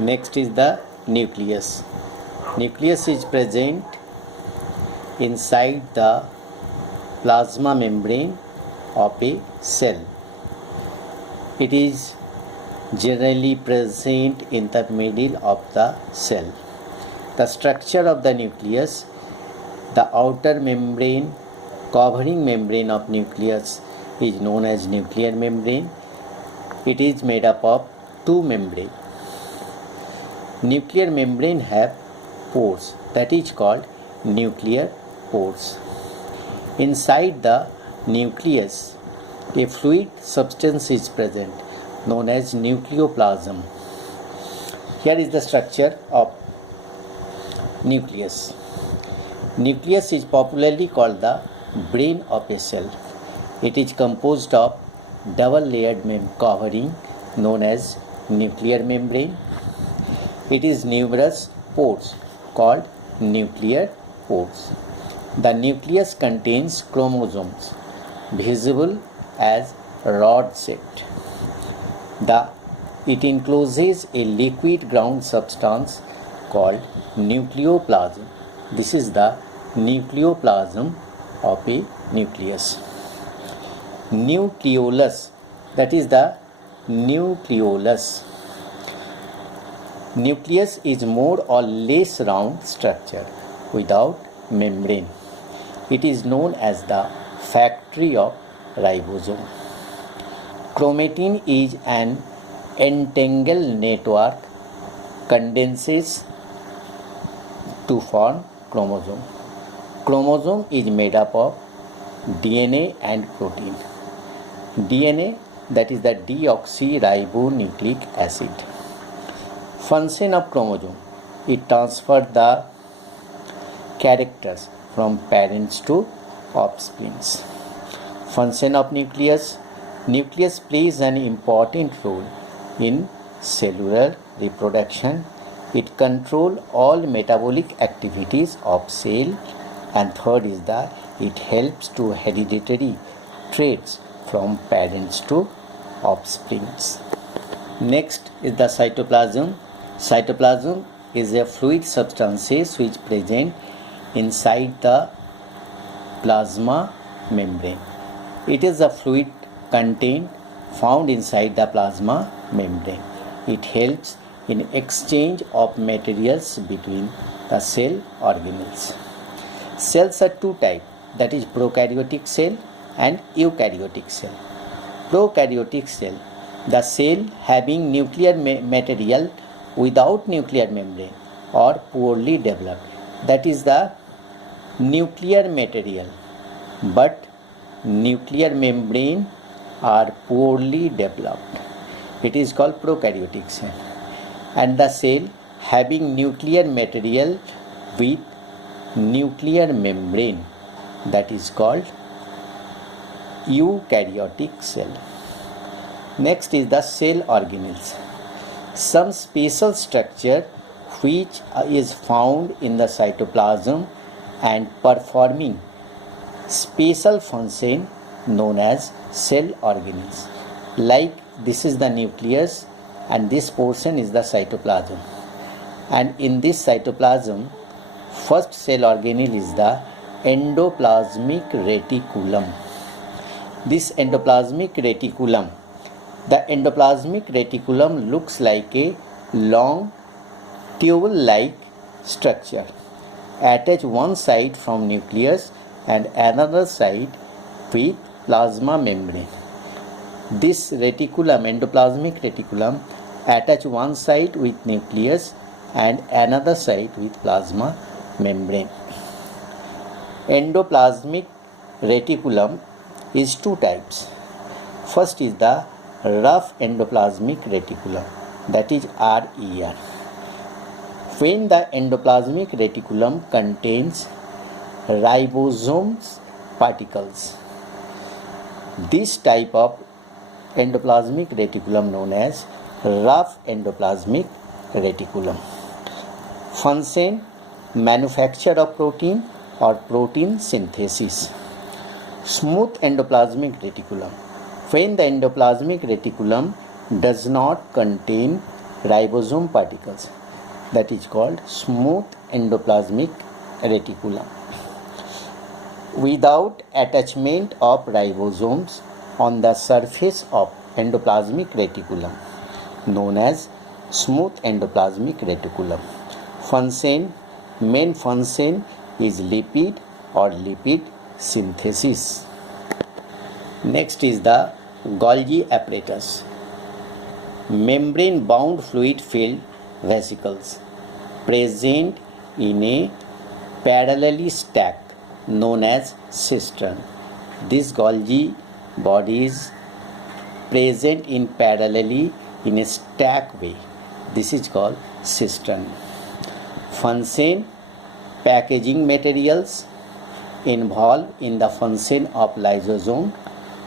Next is the nucleus. Nucleus is present inside the plasma membrane of a cell. It is generally present in the middle of the cell. The structure of the nucleus, the outer membrane, covering membrane of nucleus is known as nuclear membrane. It is made up of two membranes. Nuclear membrane have pores, that is called nuclear pores. Inside the nucleus, a fluid substance is present known as nucleoplasm. Here is the structure of nucleus. Nucleus is popularly called the brain of a cell. It is composed of double layered covering known as nuclear membrane. It is numerous pores called nuclear pores. The nucleus contains chromosomes visible as rod shaped. It encloses a liquid ground substance called nucleoplasm. This is the nucleoplasm of a nucleus. Nucleolus, that is the nucleolus. Nucleus is more or less round structure without membrane. It is known as the factory of ribosome. Chromatin is an entangled network condenses to form chromosome. Chromosome is made up of DNA and protein. DNA, that is the deoxyribonucleic acid. Function of chromosome, it transfers the characters from parents to offsprings. Function of nucleus, nucleus plays an important role in cellular reproduction. It controls all metabolic activities of cell, and third is that it helps to hereditary traits from parents to offsprings. Next is the cytoplasm. Cytoplasm is a fluid substance which is present inside the plasma membrane. It is a fluid contained found inside the plasma membrane. It helps in exchange of materials between the cell organelles. Cells are two types, that is prokaryotic cell and eukaryotic cell. Prokaryotic cell, the cell having nuclear material without nuclear membrane or poorly developed, that is the nuclear material but nuclear membrane are poorly developed. It is called prokaryotic cell. And the cell having nuclear material with nuclear membrane, that is called eukaryotic cell. Next is the cell organelles. Some special structure which is found in the cytoplasm and performing special function known as cell organelles. Like this is the nucleus and this portion is the cytoplasm. And in this cytoplasm, first cell organelle is the endoplasmic reticulum. This endoplasmic reticulum, the endoplasmic reticulum looks like a long tube-like structure. Attach one side from nucleus and another side with plasma membrane. This reticulum, endoplasmic reticulum, attach one side with nucleus and another side with plasma membrane. Endoplasmic reticulum is two types. First is the rough endoplasmic reticulum, that is RER. When the endoplasmic reticulum contains ribosomes particles, this type of endoplasmic reticulum known as rough endoplasmic reticulum. Function, manufacture of protein or protein synthesis. Smooth endoplasmic reticulum. When the endoplasmic reticulum does not contain ribosome particles, that is called smooth endoplasmic reticulum. Without attachment of ribosomes on the surface of endoplasmic reticulum, known as smooth endoplasmic reticulum. Main function is lipid or lipid synthesis. Next is the Golgi apparatus. Membrane bound fluid filled vesicles present in a parallelly stacked known as cistern. This Golgi body is present in parallelly in a stack way. This is called cistern. Function: packaging materials involved in the function of lysosome,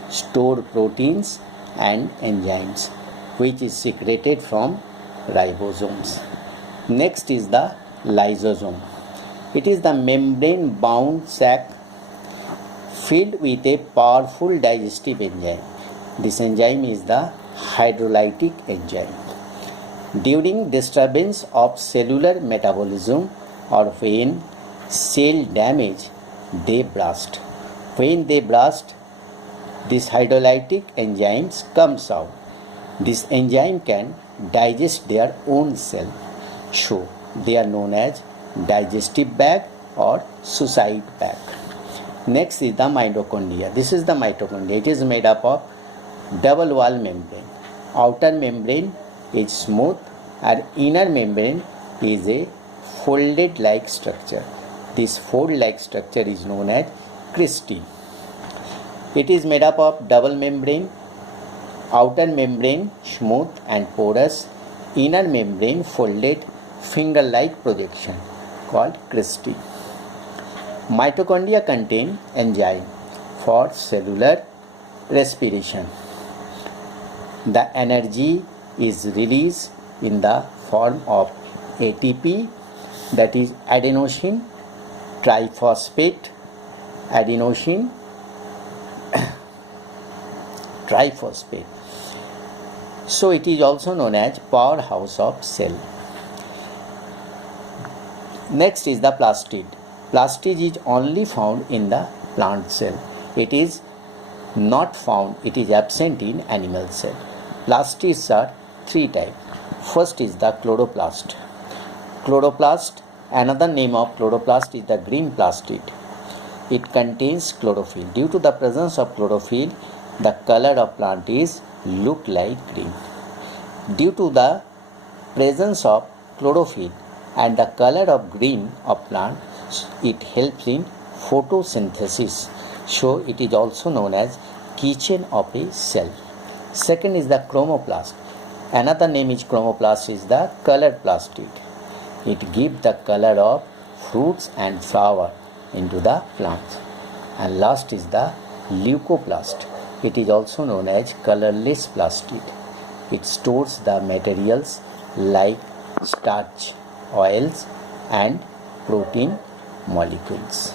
store proteins and enzymes, which is secreted from ribosomes. Next is the lysosome. It is the membrane bound sac filled with a powerful digestive enzyme. This enzyme is the hydrolytic enzyme. During disturbance of cellular metabolism or when cell damage, they burst. When they burst, this hydrolytic enzymes comes out. This enzyme can digest their own cell. So they are known as digestive bag or suicide bag. Next is the mitochondria. This is the mitochondria. It is made up of double wall membrane. Outer membrane is smooth and inner membrane is a folded like structure. This fold like structure is known as cristae. It is made up of double membrane. Outer membrane smooth and porous, inner membrane folded finger like projection called cristae. Mitochondria contain enzyme for cellular respiration. The energy is released in the form of ATP, that is adenosine triphosphate, triphosphate. So it is also known as powerhouse of cell. Next is the plastid. Plastid is only found in the plant cell. It is not found, it is absent in animal cell. Plastids are three types. First is the chloroplast. Chloroplast, another name of chloroplast is the green plastid. It contains chlorophyll. Due to the presence of chlorophyll, the color of plant is look like green. Due to the presence of chlorophyll and the color of green of plant, it helps in photosynthesis. So it is also known as kitchen of a cell. Second is the chromoplast. Another name is chromoplast is the colored plastid. It gives the color of fruits and flower into the plants. And last is the leucoplast. It is also known as colorless plastid. It stores the materials like starch, oils and protein molecules.